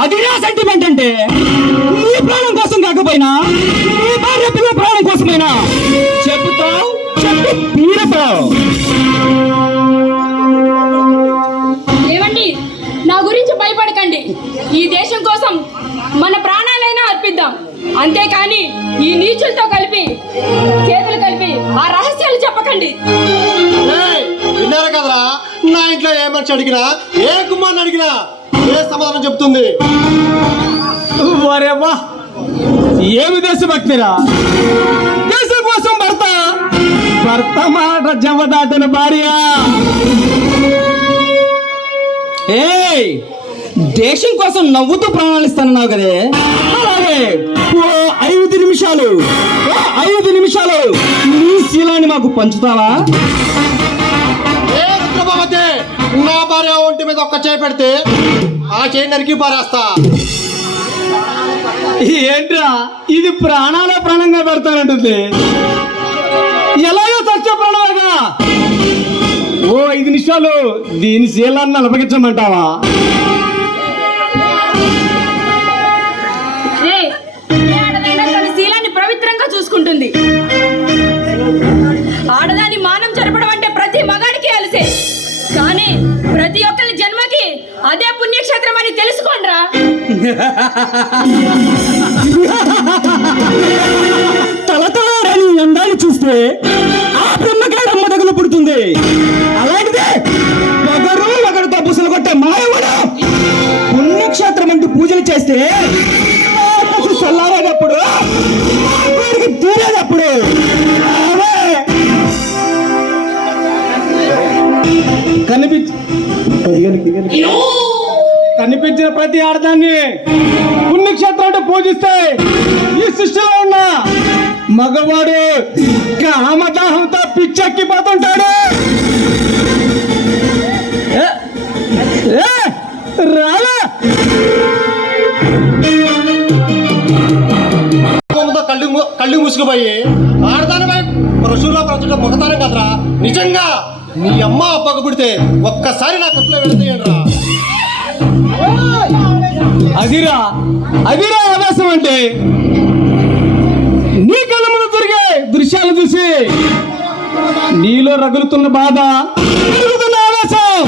అది నా సెంటిమెంట్ అంటే. నీ ప్రాణం కోసం కాకపోయినా నీ భార్య పిల్లల ప్రాణం కోసమైనా. చెబుతావు చెప్పి తీరతావు ఏమండి నా గురించి భయపడకండి. ఈ దేశం కోసం మన ప్రాణాలైనా అర్పిద్దాం. అంతేకాని ఈ నీచులతో కలిపి చేతులు కలిపి ఆ రహస్యాలు చెప్పకండి. ఏయ్, విన్నారు కదరా? నా ఇంట్లో ఏ మనిషి అడిగినా ఏ గుమ్మాన్ని అడిగినా ఏ సమాధానం చెప్తుంది? వరేవా ఏమి దేశభక్తిరా? దేశం కోసం భర్త భర్త మాట జమ దాటిన భార్య. ఏయ్ దేశం కోసం నవ్వుతూ ప్రాణాలు ఇస్తానన్నావు కదే. అలాగే ఓ ఐదు నిమిషాలు ఓ ఐదు నిమిషాలు నీ శీలాన్ని మాకు పంచుతావా? నా భార్య ఒంటి మీద ఒక్క చేయి పెడితే ఆ చేయి నరికి పారేస్తా. ఏంట్రా? ఇది ప్రాణాల ప్రాణంగా పెడతానంటుంది. ఎలాగో చచ్చే ప్రాణమేగా? ఓ ఐదు నిమిషాలు దీని శీలాన్ని అలపగించమంటావా శీలాన్ని పవిత్రంగా చూసుకుంటుంది. ఆడదాని మానం జరపడం అంటే ప్రతి మగాడికి అలసే. కానీ ప్రతి ఒక్కరి జన్మకి అదే పుణ్యక్షేత్రం అని తెలుసుకోండిరా. తలతలాడని అందాన్ని చూస్తే కనిపించిన ప్రతి ఆడదాన్ని పుణ్యక్షేత్రం అంటే పూజిస్తే ఈ సృష్టిలో ఉన్న మగవాడు కామదాహంతో పిచ్చెక్కిపోతుంటాడు. ఏ, ఏ, రాలా? కళ్ళు కళ్ళు మూసుకుపోయి ఆడదానమై పశువులో ప్రజల మొగతానం కదరా. నిజంగా నీ అమ్మ అబ్బకు ఒక్కసారి నా కట్లో వెళతాయండిరా అదిరా అదిరా ఆవేశం అంటే. నీ కళ్ళ ముందు జరిగే దృశ్యాలు చూసి నీలో రగులుతున్న బాధ పెరుగుతున్న ఆవేశం.